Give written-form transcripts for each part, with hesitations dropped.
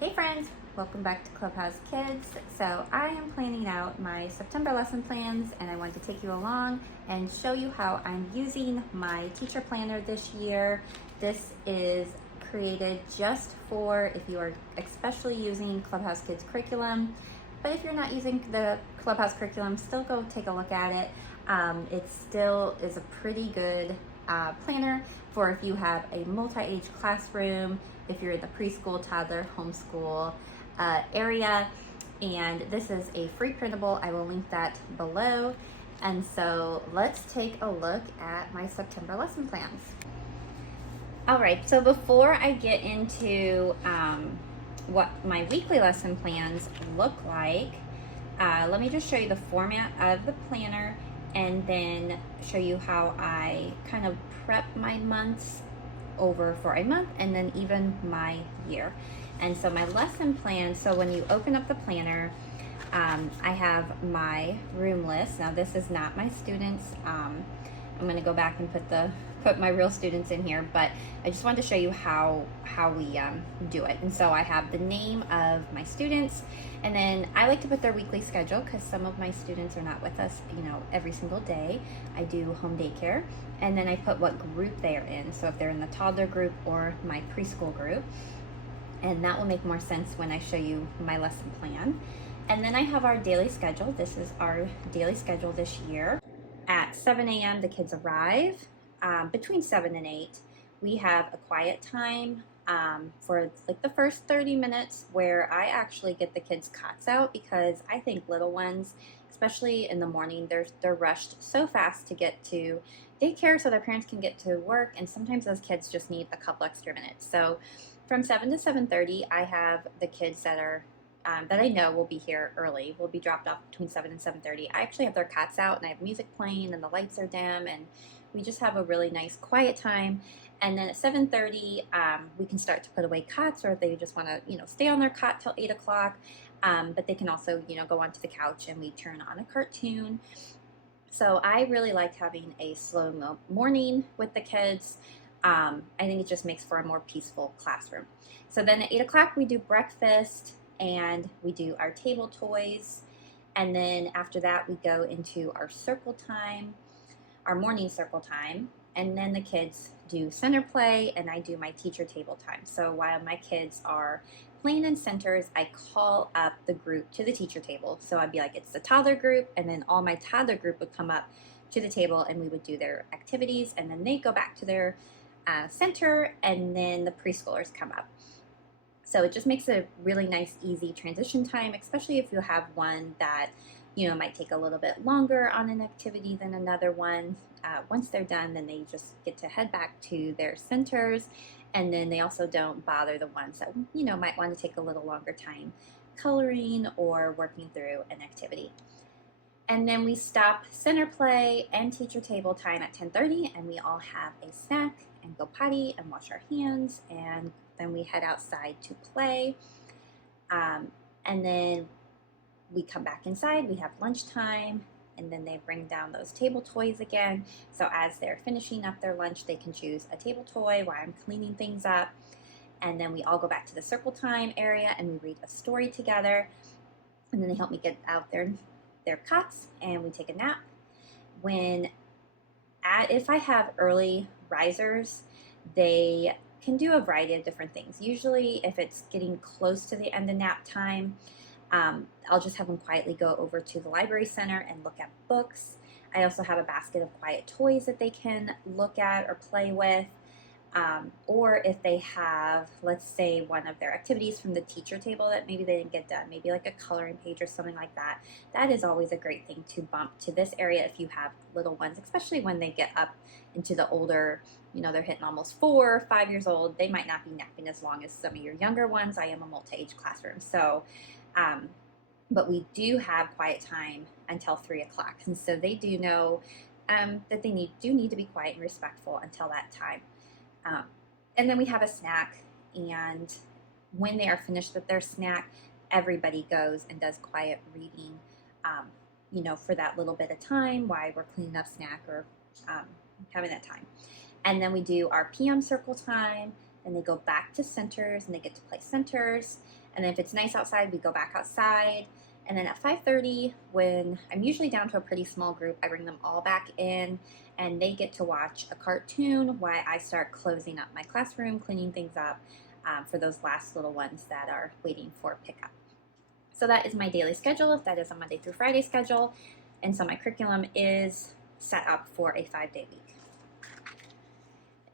Hey friends, welcome back to Clubhouse Kids. So I am planning out my September lesson plans and I want to take you along and show you how I'm using my teacher planner this year. This is created just for if you are especially using Clubhouse Kids curriculum. But if you're not using the Clubhouse curriculum, still go take a look at it. It still is a pretty good planner for if you have a multi-age classroom, if you're in the preschool, toddler, homeschool area. And this is a free printable. I will link that below. And so let's take a look at my September lesson plans. All right, so before I get into what my weekly lesson plans look like, let me just show you the format of the planner and then show you how I kind of prep my months over for a month and then even my year. And so my lesson plan, so when you open up the planner, I have my room list. Now this is not my students. I'm going to go back and put my real students in here, but I just wanted to show you how we do it. And so I have the name of my students, and then I like to put their weekly schedule because some of my students are not with us, every single day. I do home daycare, and then I put what group they are in. So if they're in the toddler group or my preschool group, and that will make more sense when I show you my lesson plan. And then I have our daily schedule. This is our daily schedule this year. At 7 a.m. the kids arrive. Between 7 and 8, we have a quiet time for like the first 30 minutes where I actually get the kids' cots out because I think little ones, especially in the morning, they're rushed so fast to get to daycare so their parents can get to work, and sometimes those kids just need a couple extra minutes. So from 7 to 7:30, I have the kids that I know will be here early, will be dropped off between 7 and 7:30. I actually have their cots out and I have music playing and the lights are dim and we just have a really nice quiet time. And then at 7:30, we can start to put away cots, or if they just want to, stay on their cot till 8 o'clock. But they can also, go onto the couch and we turn on a cartoon. So I really like having a slow morning with the kids. I think it just makes for a more peaceful classroom. So then at 8 o'clock, we do breakfast and we do our table toys. And then after that, we go into our circle time, our morning circle time, and then the kids do center play and I do my teacher table time. So while my kids are playing in centers, I call up the group to the teacher table. So I'd be like, it's the toddler group, and then all my toddler group would come up to the table and we would do their activities, and then they go back to their center, and then the preschoolers come up. So it just makes a really nice, easy transition time, especially if you have one that, might take a little bit longer on an activity than another one. Once they're done, then they just get to head back to their centers, and then they also don't bother the ones that, might want to take a little longer time coloring or working through an activity. And then we stop center play and teacher table time at 10:30, and we all have a snack and go potty and wash our hands, and then we head outside to play. And then we come back inside, we have lunchtime, and then they bring down those table toys again. So as they're finishing up their lunch, they can choose a table toy while I'm cleaning things up. And then we all go back to the circle time area and we read a story together. And then they help me get out their cots and we take a nap. If I have early risers, they can do a variety of different things. Usually if it's getting close to the end of nap time, I'll just have them quietly go over to the library center and look at books. I also have a basket of quiet toys that they can look at or play with. Or if they have, let's say, one of their activities from the teacher table that maybe they didn't get done, maybe like a coloring page or something like that, that is always a great thing to bump to this area if you have little ones, especially when they get up into the older, they're hitting almost 4 or 5 years old. They might not be napping as long as some of your younger ones. I am a multi-age classroom. So, but we do have quiet time until 3 o'clock. And so they do know that they need to be quiet and respectful until that time. And then we have a snack, and when they are finished with their snack, everybody goes and does quiet reading, for that little bit of time while we're cleaning up snack or having that time. And then we do our PM circle time, and they go back to centers and they get to play centers. And then if it's nice outside, we go back outside. And then at 5:30, when I'm usually down to a pretty small group, I bring them all back in and they get to watch a cartoon while I start closing up my classroom, cleaning things up for those last little ones that are waiting for pickup. So that is my daily schedule. That is a Monday through Friday schedule. And so my curriculum is set up for a 5-day week.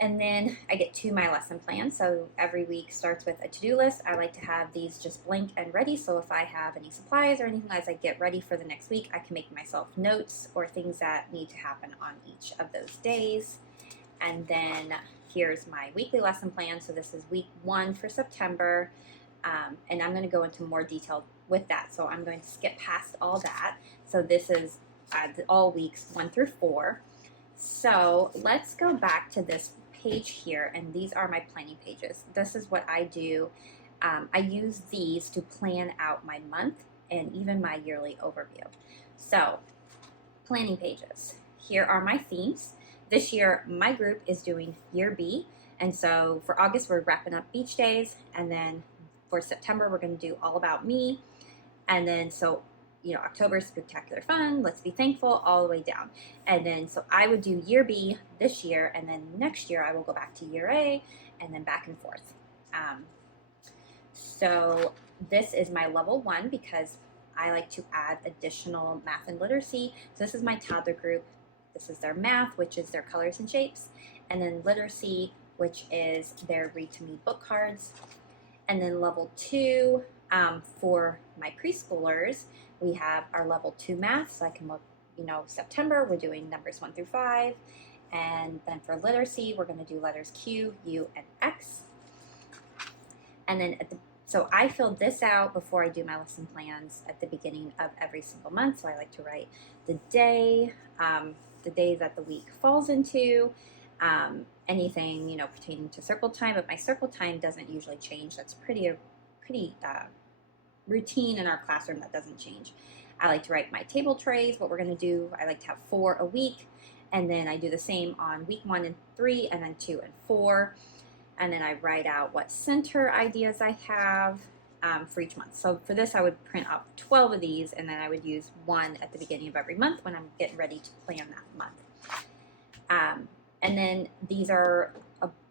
And then I get to my lesson plan. So every week starts with a to-do list. I like to have these just blank and ready. So if I have any supplies or anything as I get ready for the next week, I can make myself notes or things that need to happen on each of those days. And then here's my weekly lesson plan. So this is week 1 for September. And I'm going to go into more detail with that. So I'm going to skip past all that. So this is all weeks 1 through 4. So let's go back to this page here, and these are my planning pages. This is what I do. I use these to plan out my month and even my yearly overview. So planning pages. Here are my themes. This year my group is doing year B, and so for August we're wrapping up beach days, and then for September we're going to do all about me, and then so October is spectacular fun, let's be thankful, all the way down. And then so I would do year B this year, and then next year I will go back to year A, and then back and forth. So this is my level 1 because I like to add additional math and literacy. So this is my toddler group. This is their math, which is their colors and shapes, and then literacy, which is their read to me book cards. And then level 2 for my preschoolers, we have our level 2 math. So I can look, September, we're doing numbers 1 through 5. And then for literacy, we're going to do letters Q, U, and X. And then so I fill this out before I do my lesson plans at the beginning of every single month. So I like to write the day that the week falls into, anything, pertaining to circle time, but my circle time doesn't usually change. That's pretty routine in our classroom. That doesn't change. I like to write my table trays, what we're going to do. I like to have 4 a week, and then I do the same on week 1 and 3, and then 2 and 4, and then I write out what center ideas I have for each month. So for this, I would print out 12 of these, and then I would use 1 at the beginning of every month when I'm getting ready to plan that month. And then these are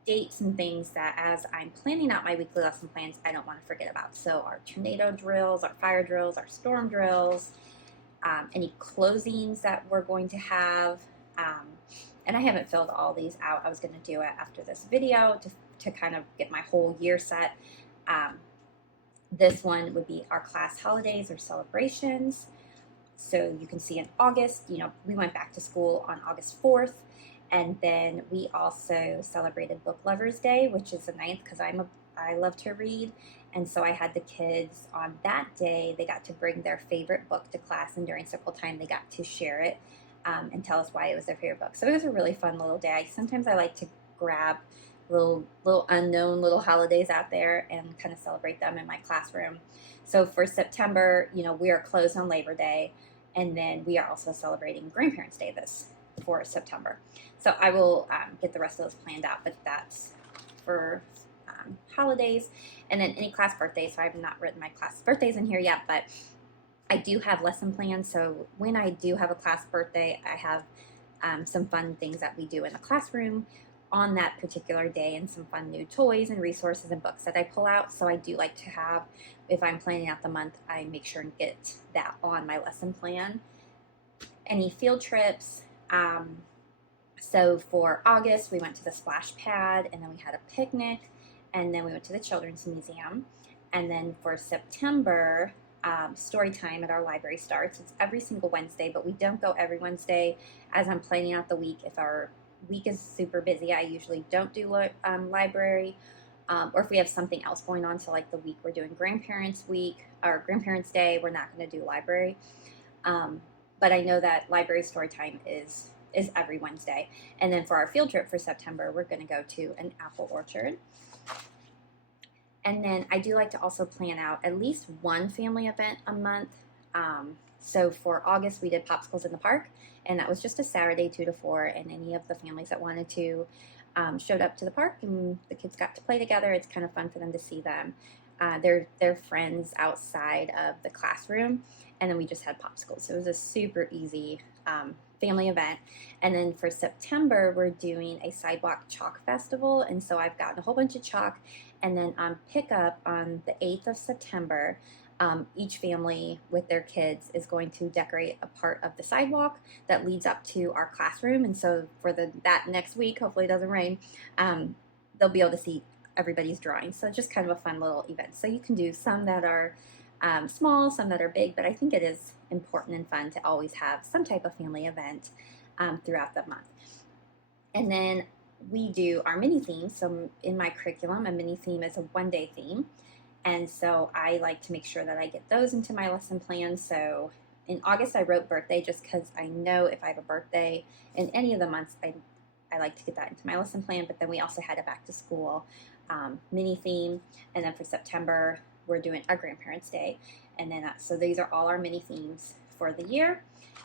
dates and things that as I'm planning out my weekly lesson plans, I don't want to forget about. So our tornado drills, our fire drills, our storm drills, any closings that we're going to have. And I haven't filled all these out. I was going to do it after this video to kind of get my whole year set. This one would be our class holidays or celebrations. So you can see in August, we went back to school on August 4th. And then we also celebrated Book Lovers Day, which is the 9th because I love to read. And so I had the kids on that day, they got to bring their favorite book to class, and during circle time they got to share it and tell us why it was their favorite book. So it was a really fun little day. Sometimes I like to grab little unknown little holidays out there and kind of celebrate them in my classroom. So for September, we are closed on Labor Day, and then we are also celebrating Grandparents' Day for September. So I will get the rest of those planned out, but that's for holidays. And then any class birthdays. So I have not written my class birthdays in here yet, but I do have lesson plans. So when I do have a class birthday, I have some fun things that we do in the classroom on that particular day, and some fun new toys and resources and books that I pull out. So I do like to have, if I'm planning out the month, I make sure and get that on my lesson plan. Any field trips. So for August, we went to the splash pad, and then we had a picnic, and then we went to the Children's Museum. And then for September, story time at our library starts. It's every single Wednesday, but we don't go every Wednesday. As I'm planning out the week, if our week is super busy, I usually don't do library, or if we have something else going on. So like the week we're doing Grandparents Week or Grandparents Day, we're not going to do library. But I know that library story time is every Wednesday. And then for our field trip for September, we're going to go to an apple orchard. And then I do like to also plan out at least one family event a month. So for August, we did Popsicles in the Park, and that was just a Saturday 2 to 4, and any of the families that wanted to showed up to the park, and the kids got to play together. It's kind of fun for them to see them. their friends outside of the classroom, and then we just had popsicles. So it was a super easy family event. And then for September, we're doing a sidewalk chalk festival, and so I've gotten a whole bunch of chalk. And then on pickup on the 8th of September, each family with their kids is going to decorate a part of the sidewalk that leads up to our classroom. And so for that next week, hopefully it doesn't rain, they'll be able to see everybody's drawings. So just kind of a fun little event. So you can do some that are small, some that are big, but I think it is important and fun to always have some type of family event throughout the month. And then we do our mini themes. So in my curriculum, a mini theme is a one-day theme. And so I like to make sure that I get those into my lesson plan. So in August, I wrote birthday just because I know if I have a birthday in any of the months, I like to get that into my lesson plan. But then we also had a back to school mini theme. And then for September, we're doing our Grandparents' Day. And then so these are all our mini themes for the year.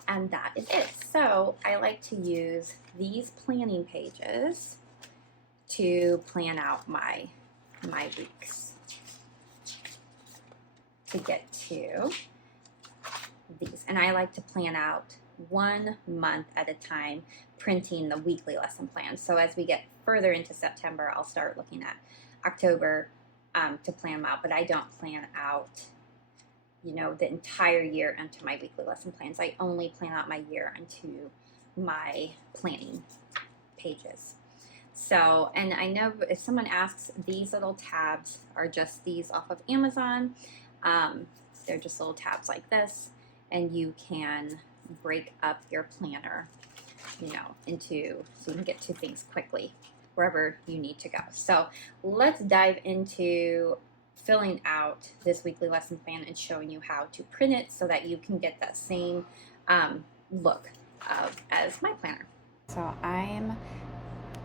And that is it. So I like to use these planning pages to plan out my weeks. To get to these, and I like to plan out 1 month at a time, printing the weekly lesson plan. So as we get further into September, I'll start looking at October to plan them out, but I don't plan out, the entire year into my weekly lesson plans. I only plan out my year into my planning pages. So, and I know if someone asks, these little tabs are just these off of Amazon. They're just little tabs like this, and you can break up your planner, into, so you can get to things quickly wherever you need to go. So let's dive into filling out this weekly lesson plan and showing you how to print it so that you can get that same look as my planner. So I'm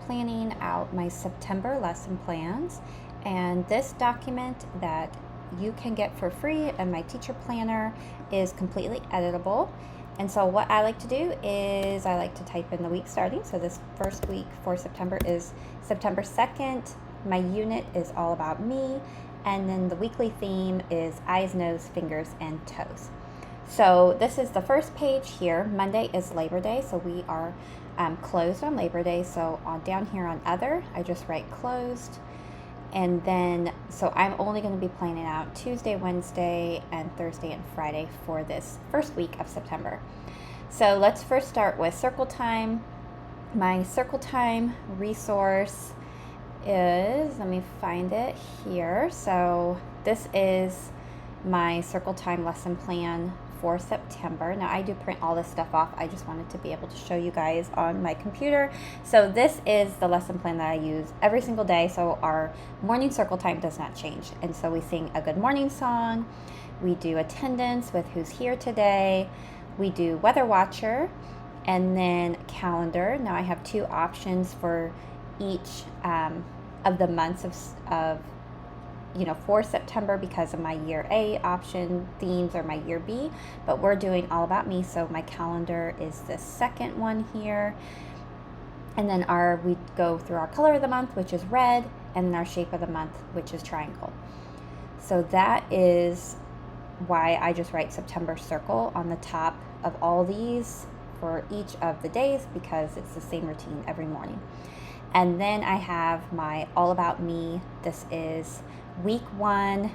planning out my September lesson plans, and this document that you can get for free and my teacher planner is completely editable. And so what I like to do is I like to type in the week starting. So this first week for September is September 2nd. My unit is all about me, and then the weekly theme is eyes, nose, fingers, and toes. So this is the first page here. Monday is Labor Day, so we are closed on Labor Day. So down here on other, I just write closed. And then, so I'm only going to be planning out Tuesday, Wednesday, and Thursday and Friday for this first week of September. So let's first start with circle time. My circle time resource is, let me find it here. So this is my circle time lesson plan for September. Now I do print all this stuff off. I just wanted to be able to show you guys on my computer. So this is the lesson plan that I use every single day. So our morning circle time does not change. And so we sing a good morning song. We do attendance with who's here today. We do weather watcher, and then calendar. Now I have two options for each of the months of for September because of my year A option themes or my year B, but we're doing all about me. So my calendar is the second one here. And then we go through our color of the month, which is red, and then our shape of the month, which is triangle. So that is why I just write September circle on the top of all these for each of the days, because it's the same routine every morning. And then I have my all about me. This is week 1,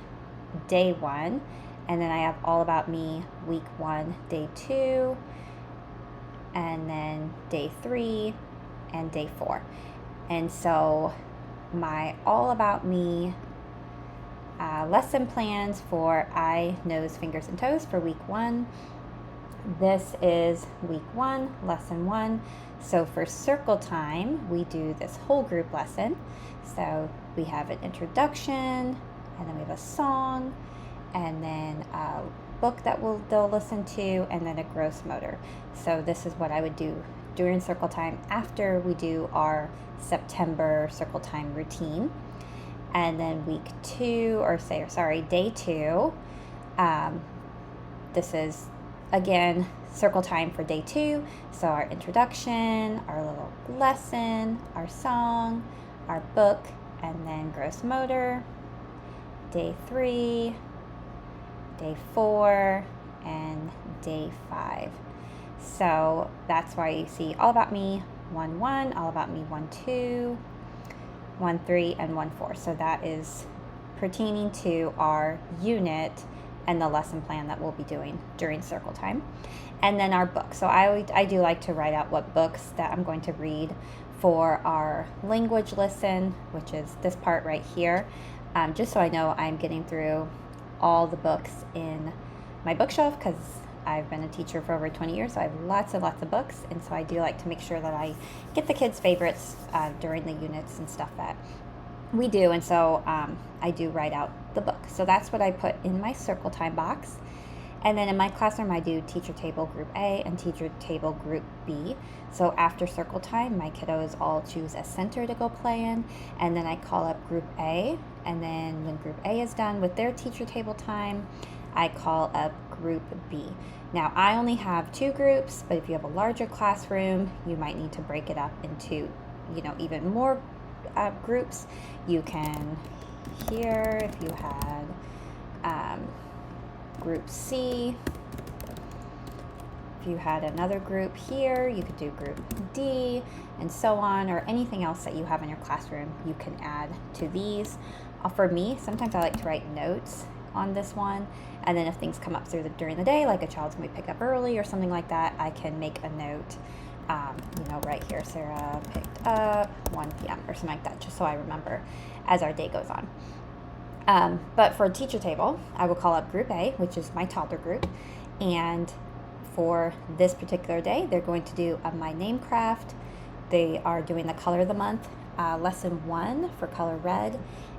day 1, and then I have all about me week 1, day 2, and then day 3 and day 4. And so my all about me lesson plans for eye, nose, fingers, and toes for week 1. This is week 1, lesson 1. So for circle time, we do this whole group lesson. So we have an introduction, and then we have a song, and then a book that they'll listen to, and then a gross motor. So this is what I would do during circle time after we do our September circle time routine. And then day 2, this is again circle time for day 2. So our introduction, our little lesson, our song, our book, and then gross motor. day 3, day 4, and day 5. So that's why you see All About Me 1-1, All About Me 1-2, 1-3, and 1-4. So that is pertaining to our unit and the lesson plan that we'll be doing during circle time. And then our book. So I do like to write out what books that I'm going to read for our language lesson, which is this part right here, just so I know I'm getting through all the books in my bookshelf, because I've been a teacher for over 20 years, so I have lots and lots of books, and so I do like to make sure that I get the kids' favorites during the units and stuff that we do, and so I do write out the book. So that's what I put in my circle time box. And then in my classroom, I do teacher table group A and teacher table group B. So after circle time, my kiddos all choose a center to go play in, and then I call up group A, and then when group A is done with their teacher table time, I call up group B. Now, I only have 2 groups, but if you have a larger classroom, you might need to break it up into, even more groups. You can, here, if you had group C, if you had another group here, you could do group D, and so on, or anything else that you have in your classroom, you can add to these. For me, sometimes I like to write notes on this one, and then if things come up during the day, like a child's going to pick up early or something like that, I can make a note, right here, Sarah picked up 1 p.m. or something like that, just so I remember as our day goes on. But for teacher table, I will call up group A, which is my toddler group, and for this particular day, they're going to do a My Name craft. They are doing the color of the month, lesson 1 for color red,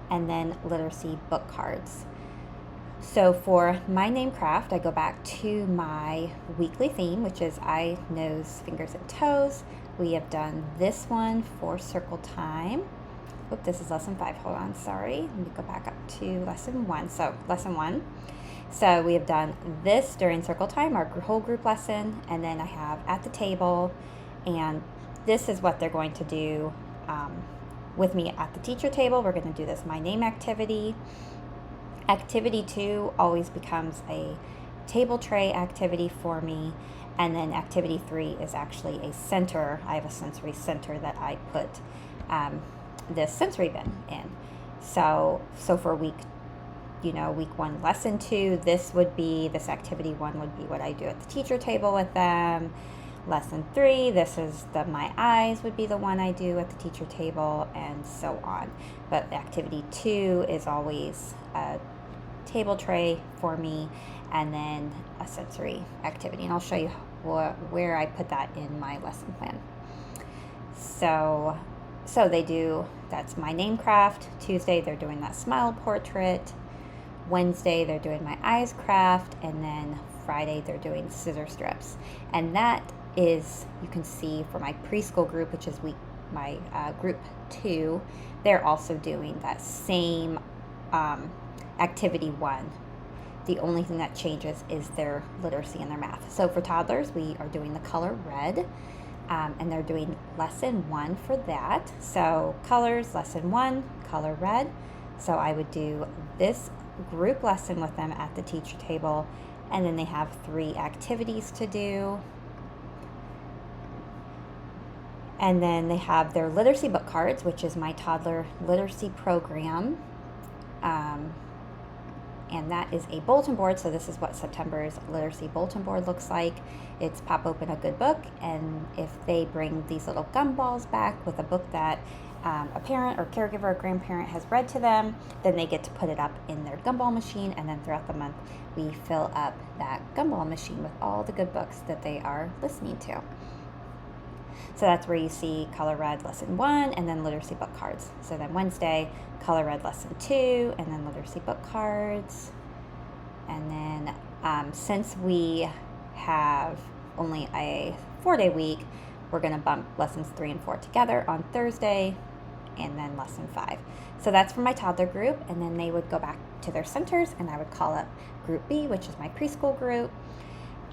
and then literacy book cards. So for My Name craft, I go back to my weekly theme, which is eye, nose, fingers, and toes. We have done this one for circle time. Oop, this is lesson 5. Hold on, sorry. Let me go back up to lesson 1. So lesson 1. So we have done this during circle time, our whole group lesson, and then I have at the table, and this is what they're going to do with me at the teacher table. We're going to do this My Name activity. Activity 2 always becomes a table tray activity for me, and then activity 3 is actually a center. I have a sensory center that I put this sensory bin in. So for week 1, lesson 2, this activity 1 would be what I do at the teacher table with them. Lesson 3, this is My Eyes would be the one I do at the teacher table, and so on. But activity 2 is always a table tray for me, and then a sensory activity. And I'll show you where I put that in my lesson plan. So they do, that's My Name craft. Tuesday, they're doing that smile portrait. Wednesday, they're doing My Eyes craft. And then Friday, they're doing scissor strips. And that is, you can see for my preschool group, which is my group 2, they're also doing that same activity 1. The only thing that changes is their literacy and their math. So for toddlers, we are doing the color red. And they're doing lesson 1 for that. So colors, lesson 1, color red. So I would do this group lesson with them at the teacher table, and then they have 3 activities to do. And then they have their literacy book cards, which is my toddler literacy program. And that is a bulletin board. So this is what September's literacy bulletin board looks like. It's pop open a good book, and if they bring these little gumballs back with a book that a parent or caregiver or grandparent has read to them, then they get to put it up in their gumball machine, and then throughout the month we fill up that gumball machine with all the good books that they are listening to. So that's where you see color red lesson 1 and then literacy book cards. So then Wednesday, color red lesson 2 and then literacy book cards. And then since we have only a 4-day week, we're going to bump lessons 3 and 4 together on Thursday and then lesson 5. So that's for my toddler group, and then they would go back to their centers, and I would call up group B, which is my preschool group.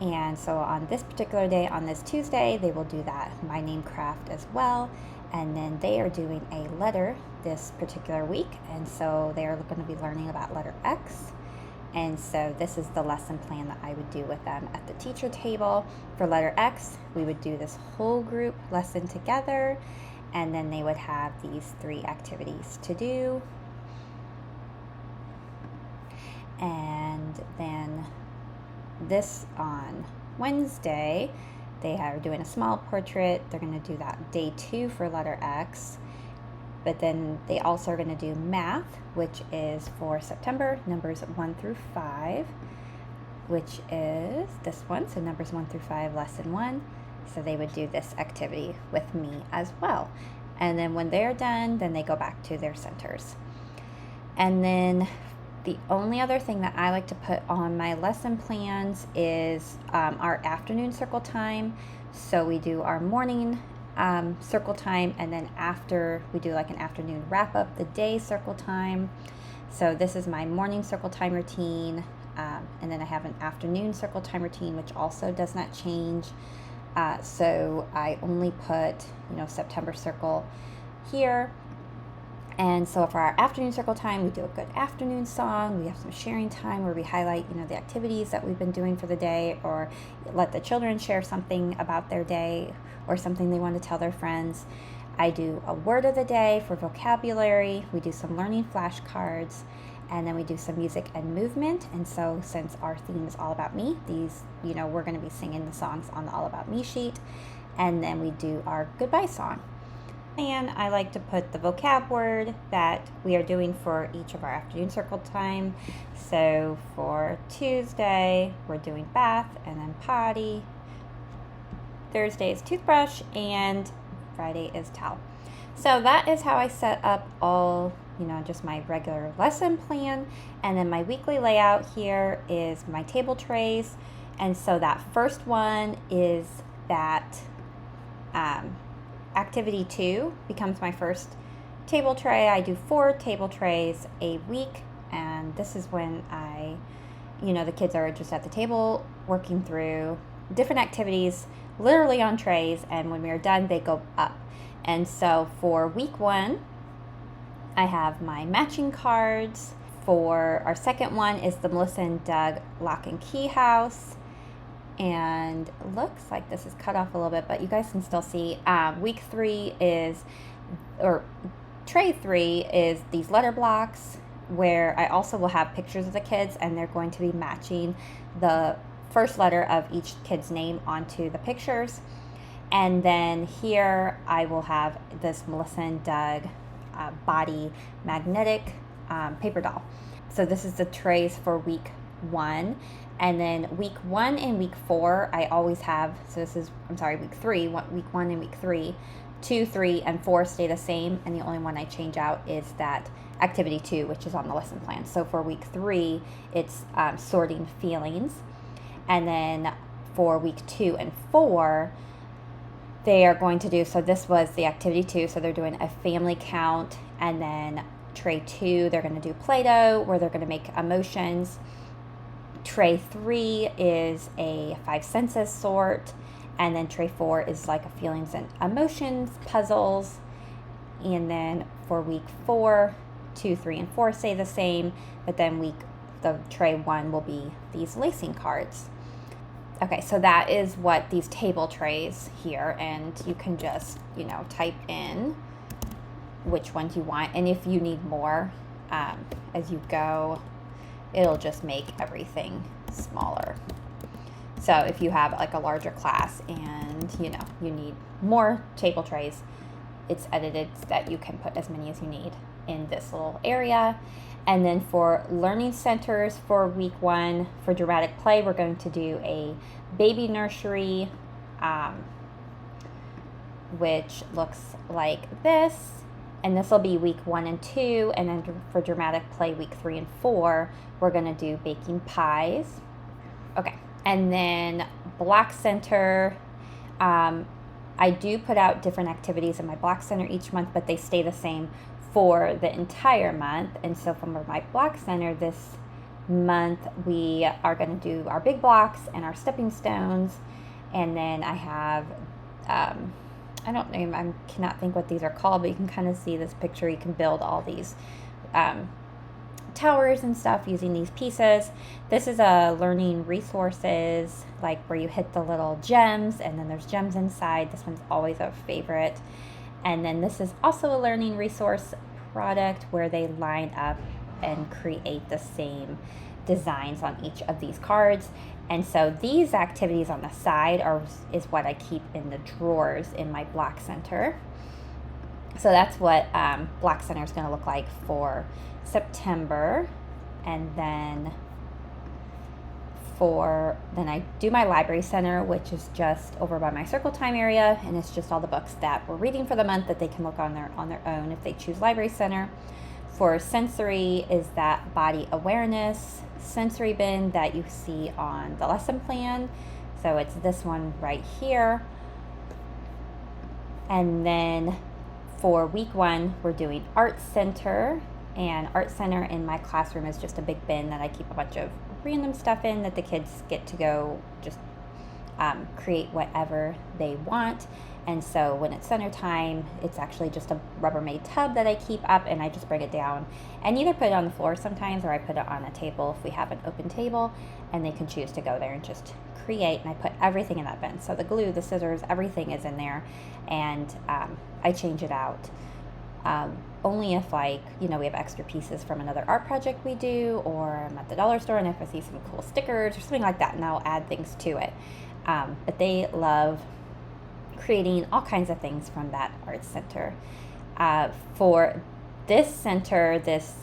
And so on this particular day, on this Tuesday, they will do that My Name craft as well. And then they are doing a letter this particular week, and so they're going to be learning about letter X. And so this is the lesson plan that I would do with them at the teacher table. For letter X, we would do this whole group lesson together, and then they would have these 3 activities to do. And then this on Wednesday, they are doing a small portrait. They're going to do that day 2 for letter X. But then they also are going to do math, which is for September, numbers 1 through 5, which is this one. So numbers 1 through 5, lesson 1. So they would do this activity with me as well. And then when they're done, then they go back to their centers. And then the only other thing that I like to put on my lesson plans is our afternoon circle time. So we do our morning circle time, and then after we do like an afternoon wrap up the day circle time. So this is my morning circle time routine, and then I have an afternoon circle time routine, which also does not change. So I only put, September circle here. And so for our afternoon circle time, we do a good afternoon song. We have some sharing time where we highlight, the activities that we've been doing for the day, or let the children share something about their day or something they want to tell their friends. I do a word of the day for vocabulary. We do some learning flashcards, and then we do some music and movement. And so since our theme is all about me, these, we're going to be singing the songs on the All About Me sheet. And then we do our goodbye song. And I like to put the vocab word that we are doing for each of our afternoon circle time. So for Tuesday, we're doing bath and then potty. Thursday is toothbrush, and Friday is towel. So that is how I set up all, just my regular lesson plan. And then my weekly layout here is my table trays. And so that first one is that activity 2 becomes my first table tray. I do 4 table trays a week, and this is when the kids are just at the table working through different activities, literally on trays, and when we are done, they go up. And so for week 1, I have my matching cards. For our second one is the Melissa and Doug Lock and Key House. And looks like this is cut off a little bit, but you guys can still see. Week 3 is, or tray 3 is these letter blocks, where I also will have pictures of the kids, and they're going to be matching the first letter of each kid's name onto the pictures. And then here I will have this Melissa and Doug body magnetic paper doll. So this is the trays for week 1. And then week 1 and week 4, I always have, week 3, week 1 and week 3, 2, 3, and 4 stay the same. And the only one I change out is that activity 2, which is on the lesson plan. So for week 3, it's sorting feelings. And then for week 2 and 4, they are going to do, so this was the activity 2, so they're doing a family count. And then tray 2, they're going to do Play-Doh, where they're going to make emotions. Tray 3 is a 5 senses sort, and then tray 4 is like a feelings and emotions puzzles. And then for week 4, 2, 3, and 4 stay the same, but then the tray 1 will be these lacing cards. Okay, so that is what these table trays here, and you can just, type in which ones you want, and if you need more as you go, it'll just make everything smaller. So if you have like a larger class and you need more table trays, it's edited so that you can put as many as you need in this little area. And then for learning centers for week 1, for dramatic play, we're going to do a baby nursery, which looks like this. And this will be week 1 and 2. And then for dramatic play, week 3 and 4, we're going to do baking pies. Okay. And then block center, I do put out different activities in my block center each month, but they stay the same for the entire month. And so from my block center this month, we are going to do our big blocks and our stepping stones. And then I have I cannot think what these are called, but you can kind of see this picture. You can build all these towers and stuff using these pieces. This is a learning resources, like where you hit the little gems and then there's gems inside. This one's always a favorite. And then this is also a learning resource product where they line up and create the same designs on each of these cards. And so these activities on the side is what I keep in the drawers in my block center. So that's what block center is going to look like for September. And then I do my library center, which is just over by my circle time area, and it's just all the books that we're reading for the month that they can look on their own if they choose library center. For sensory is that body awareness sensory bin that you see on the lesson plan. So it's this one right here. And then for week 1, we're doing art center, and art center in my classroom is just a big bin that I keep a bunch of random stuff in that the kids get to go just create whatever they want. And so when it's center time, it's actually just a Rubbermaid tub that I keep up, and I just bring it down and either put it on the floor sometimes, or I put it on a table if we have an open table, and they can choose to go there and just create. And I put everything in that bin. So the glue, the scissors, everything is in there, and I change it out. Only if, like, we have extra pieces from another art project we do, or I'm at the dollar store and if I see some cool stickers or something like that, and I'll add things to it. But they love creating all kinds of things from that art center. For this center, let's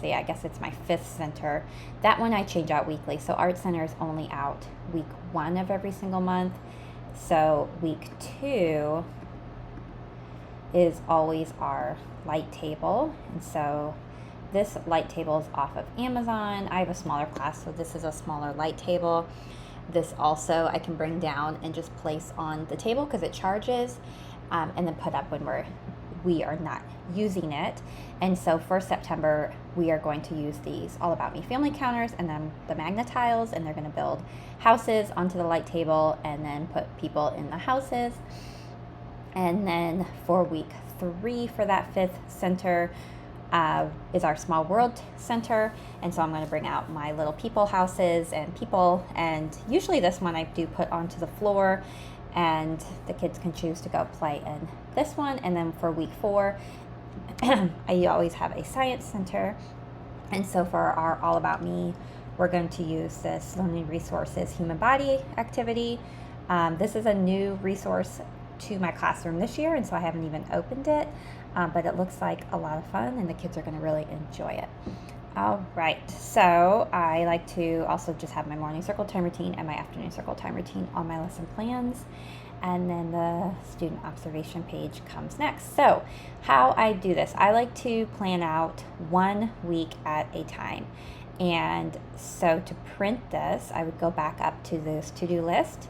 see, I guess it's my 5th center. That one I change out weekly. So art center is only out week 1 of every single month. So week 2 is always our light table. And so this light table is off of Amazon. I have a smaller class, so this is a smaller light table. This also I can bring down and just place on the table because it charges, and then put up when we are not using it. And so for September, we are going to use these All About Me family counters and then the magnet tiles, and they're going to build houses onto the light table and then put people in the houses. And then for week 3 for that 5th center is our Small World Center. And so I'm going to bring out my little people houses and people. And usually this one I do put onto the floor, and the kids can choose to go play in this one. And then for week 4, I always have a science center. And so for our All About Me, we're going to use this Learning Resources Human Body activity. This is a new resource to my classroom this year, and so I haven't even opened it, but it looks like a lot of fun, and the kids are going to really enjoy it. All right, so I like to also just have my morning circle time routine and my afternoon circle time routine on my lesson plans, and then the student observation page comes next. So how I do this, I like to plan out 1 week at a time. And so to print this, I would go back up to this to-do list,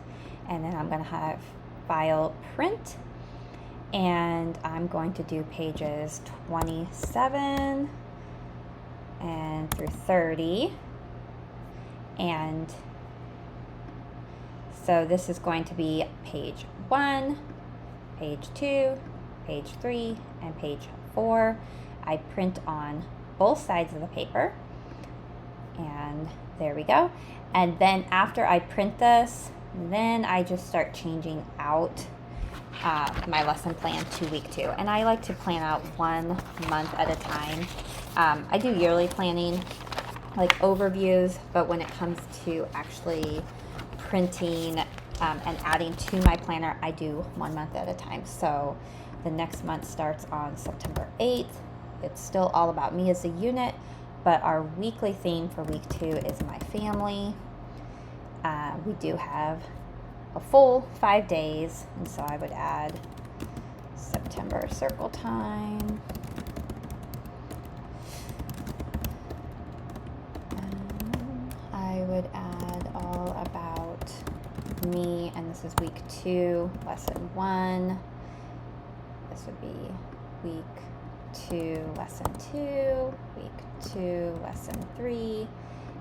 and then I'm going to have file print, and I'm going to do pages 27 and through 30. And so this is going to be page 1, page 2, page 3, and page 4. I print on both sides of the paper, and there we go. And then after I print this, then I just start changing out my lesson plan to week 2. And I like to plan out 1 month at a time. I do yearly planning, like overviews, but when it comes to actually printing and adding to my planner, I do 1 month at a time. So the next month starts on September 8th. It's still All About Me as a unit, but our weekly theme for week 2 is my family. We do have a full 5 days, and so I would add September circle time. I would add All About Me, and this is week 2, lesson 1. This would be week 2, lesson 2, week 2, lesson 3,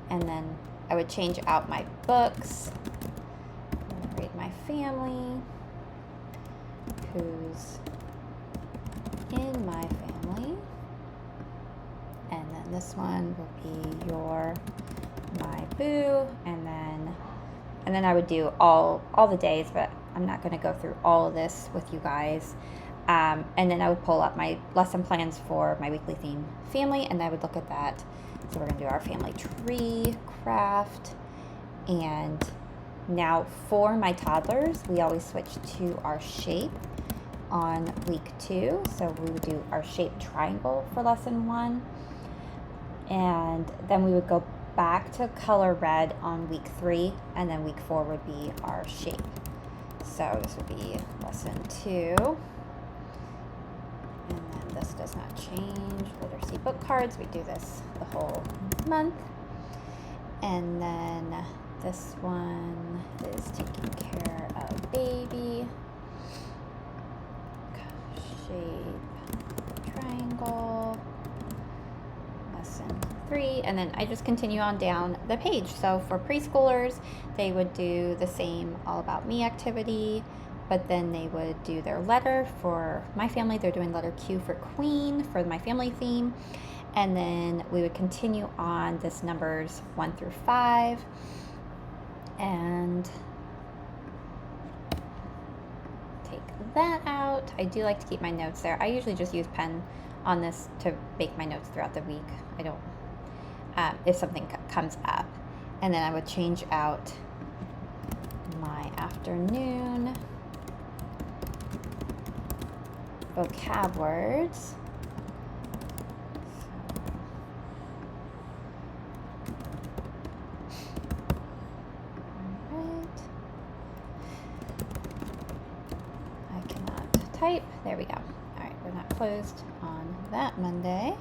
and then I would change out my books, read my family, who's in my family. And then this one will be my boo, and then I would do all the days, but I'm not going to go through all of this with you guys. And then I would pull up my lesson plans for my weekly theme family, and I would look at that. So we're going to do our family tree craft. And now for my toddlers, we always switch to our shape on week 2. So we would do our shape triangle for lesson 1. And then we would go back to color red on week 3, and then week 4 would be our shape. So this would be lesson 2. And then this does not change. Literacy book cards, we do this the whole month. And then this one is taking care of baby. Shape triangle. Lesson 3, and then I just continue on down the page. So for preschoolers, they would do the same All About Me activity, but then they would do their letter. For my family, they're doing letter Q for Queen for my family theme, and then we would continue on this numbers 1 through 5, and take that out. I do like to keep my notes there. I usually just use pen on this to make my notes throughout the week. I don't, if something comes up. And then I would change out my afternoon vocab words. Alright. I cannot type. There we go. Alright, we're not closed on that Monday.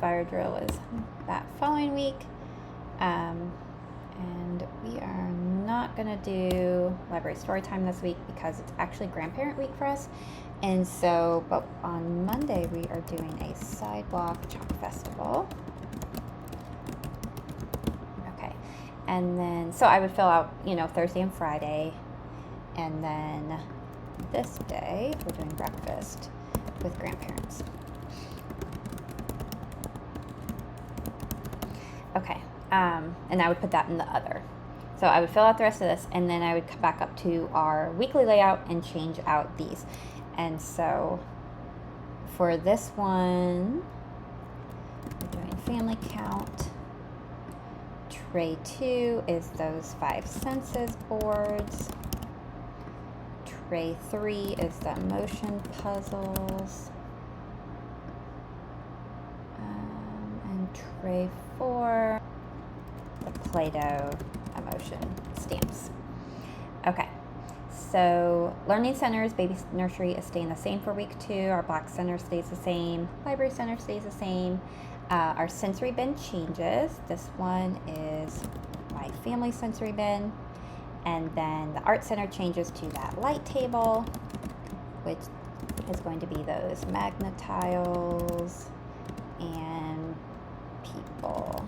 Fire drill is that following week. And we are not going to do library story time this week because it's actually grandparent week for us. And so, but on Monday we are doing a sidewalk chalk festival. Okay. And then, so I would fill out, Thursday and Friday. And then this day we're doing breakfast with grandparents. Okay, and I would put that in the other. So I would fill out the rest of this, and then I would come back up to our weekly layout and change out these. And so for this one, we're doing family count. Tray 2 is those 5 senses boards. Tray 3 is the emotion puzzles. And tray 4, the Play-Doh emotion stamps. Okay, so learning centers, baby nursery is staying the same for week 2. Our black center stays the same. Library center stays the same. Our sensory bin changes. This one is my family sensory bin. And then the art center changes to that light table, which is going to be those magnet tiles and people.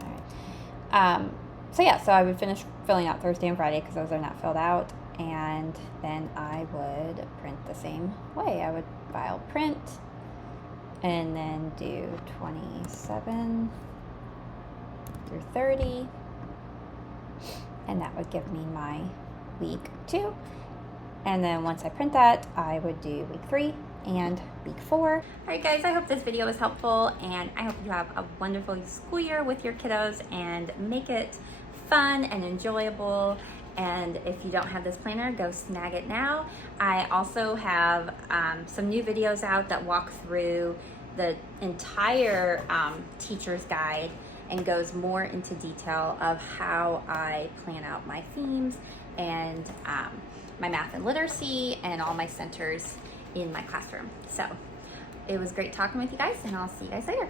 All right. So yeah, so I would finish filling out Thursday and Friday because those are not filled out, and then I would print the same way. I would file print and then do 27 through 30, and that would give me my week 2. And then once I print that, I would do week 3 and week 4. All right guys, I hope this video was helpful, and I hope you have a wonderful school year with your kiddos and make it fun and enjoyable. And if you don't have this planner, go snag it now. I also have some new videos out that walk through the entire teacher's guide and goes more into detail of how I plan out my themes and my math and literacy and all my centers in my classroom. So it was great talking with you guys, and I'll see you guys later.